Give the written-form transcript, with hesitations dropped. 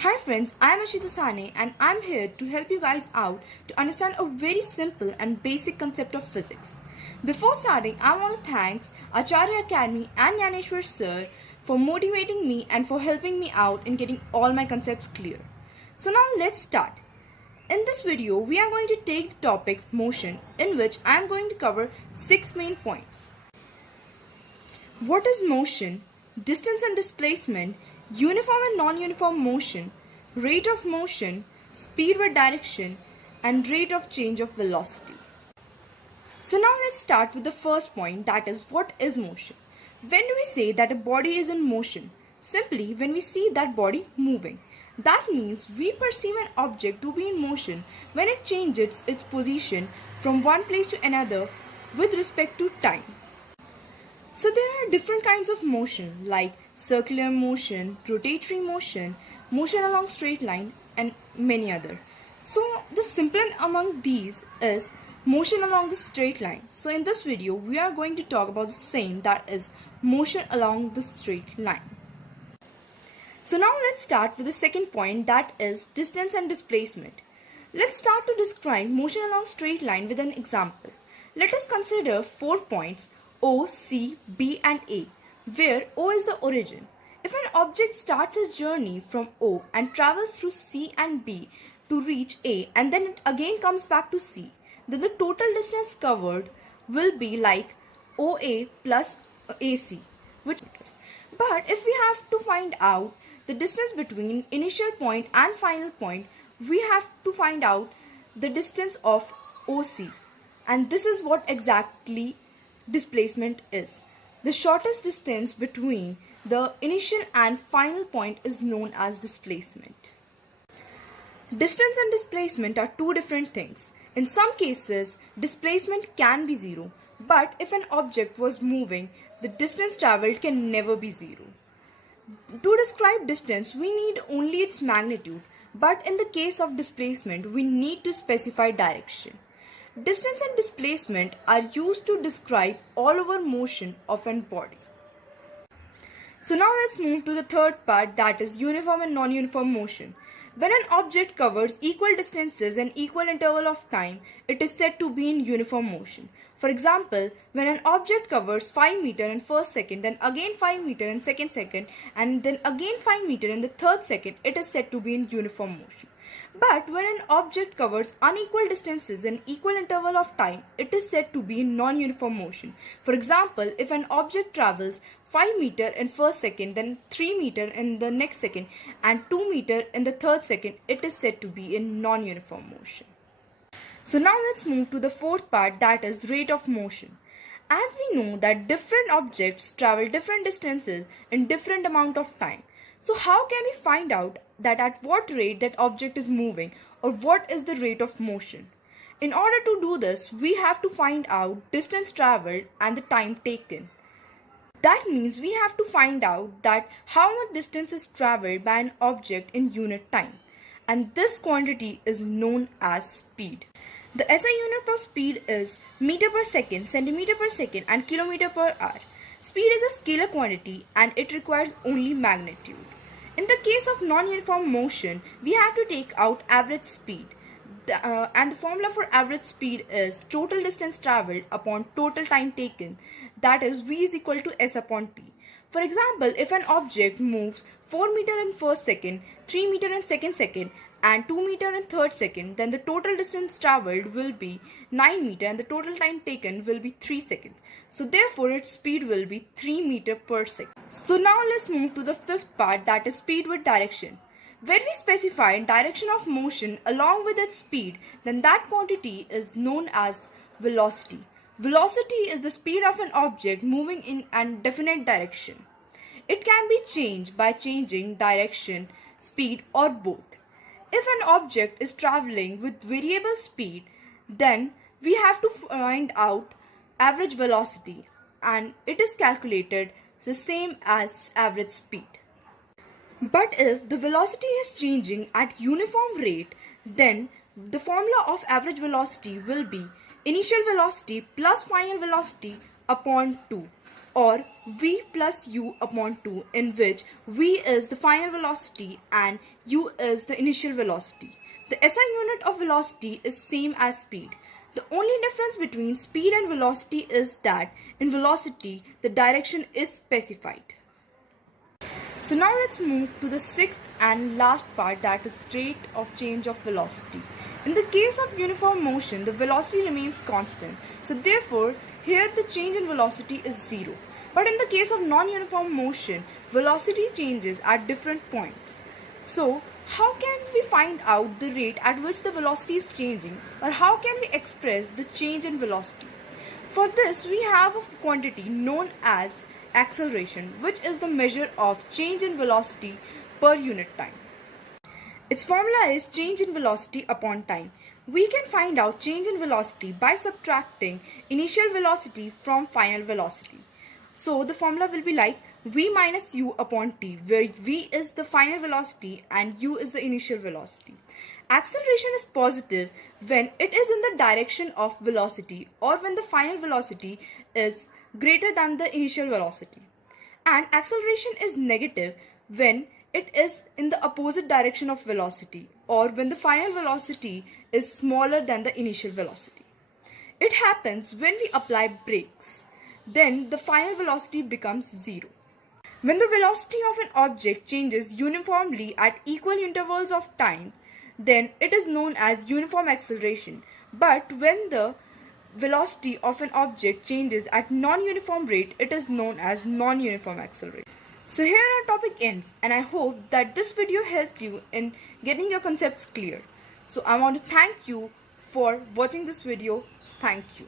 Hi friends, I am Ashita Sane and I am here to help you guys out to understand a very simple and basic concept of physics. Before starting, I want to thank Acharya Academy and Yaneshwar sir for motivating me and for helping me out in getting all my concepts clear. So now let's start. In this video, we are going to take the topic motion, in which I am going to cover 6 main points. What is motion? Distance and displacement, uniform and non-uniform motion, rate of motion, speed with direction, and rate of change of velocity. So now let's start with the first point, that is, what is motion? When do we say that a body is in motion? Simply when we see that body moving. That means we perceive an object to be in motion when it changes its position from one place to another with respect to time. So there are different kinds of motion like circular motion, rotatory motion, motion along straight line, and many other. So the simplest among these is motion along the straight line. So in this video we are going to talk about the same, that is motion along the straight line. So now let's start with the second point, that is distance and displacement. Let's start to describe motion along straight line with an example. Let us consider 4 points O, C, B and A, where O is the origin. If an object starts its journey from O and travels through C and B to reach A and then it again comes back to C, then the total distance covered will be like OA plus AC, which matters. But if we have to find out the distance between initial point and final point, we have to find out the distance of OC, and this is what exactly displacement is. The shortest distance between the initial and final point is known as displacement. Distance and displacement are two different things. In some cases, displacement can be zero, but if an object was moving, the distance traveled can never be zero. To describe distance, we need only its magnitude, but in the case of displacement, we need to specify direction. Distance and displacement are used to describe all over motion of an body. So now let's move to the third part, that is uniform and non-uniform motion. When an object covers equal distances and equal interval of time, it is said to be in uniform motion. For example, when an object covers 5 meters in first second, then again 5 meters in second second, and then again 5 meters in the third second, it is said to be in uniform motion. But when an object covers unequal distances in equal interval of time, it is said to be in non-uniform motion. For example, if an object travels 5 meters in first second, then 3 meters in the next second, and 2 meters in the third second, it is said to be in non-uniform motion. So now let's move to the fourth part, that is rate of motion. As we know that different objects travel different distances in different amount of time. So how can we find out that at what rate that object is moving, or what is the rate of motion? In order to do this, we have to find out distance traveled and the time taken. That means we have to find out that how much distance is traveled by an object in unit time, and this quantity is known as speed. The SI unit of speed is meter per second, centimeter per second and kilometer per hour. Speed is a scalar quantity and it requires only magnitude. In the case of non-uniform motion, we have to take out average speed. And the formula for average speed is total distance traveled upon total time taken, that is V is equal to S upon T. For example, if an object moves 4 meters in first second, 3 meters in second second and 2 meters in third second, then the total distance traveled will be 9 meters and the total time taken will be 3 seconds. So therefore its speed will be 3 meters per second. So now let's move to the fifth part, that is speed with direction. When we specify direction of motion along with its speed, then that quantity is known as velocity. Velocity is the speed of an object moving in a definite direction. It can be changed by changing direction, speed, or both. If an object is traveling with variable speed, then we have to find out average velocity, and it is calculated the same as average speed. But if the velocity is changing at uniform rate, then the formula of average velocity will be initial velocity plus final velocity upon 2. or v plus u upon 2, in which v is the final velocity and u is the initial velocity. The SI unit of velocity is same as speed. The only difference between speed and velocity is that in velocity the direction is specified. So now let's move to the sixth and last part, that is rate of change of velocity. In the case of uniform motion, the velocity remains constant. So therefore, here the change in velocity is 0. But in the case of non-uniform motion, velocity changes at different points. So how can we find out the rate at which the velocity is changing, or how can we express the change in velocity? For this, we have a quantity known as acceleration, which is the measure of change in velocity per unit time. Its formula is change in velocity upon time. We can find out change in velocity by subtracting initial velocity from final velocity. So the formula will be like v minus u upon t, where v is the final velocity and u is the initial velocity. Acceleration is positive when it is in the direction of velocity, or when the final velocity is greater than the initial velocity. And acceleration is negative when it is in the opposite direction of velocity, or when the final velocity is smaller than the initial velocity. It happens when we apply brakes. Then the final velocity becomes 0. When the velocity of an object changes uniformly at equal intervals of time, then it is known as uniform acceleration. But when the velocity of an object changes at non-uniform rate, it is known as non-uniform acceleration. So here our topic ends, and I hope that this video helped you in getting your concepts clear. So I want to thank you for watching this video. Thank you.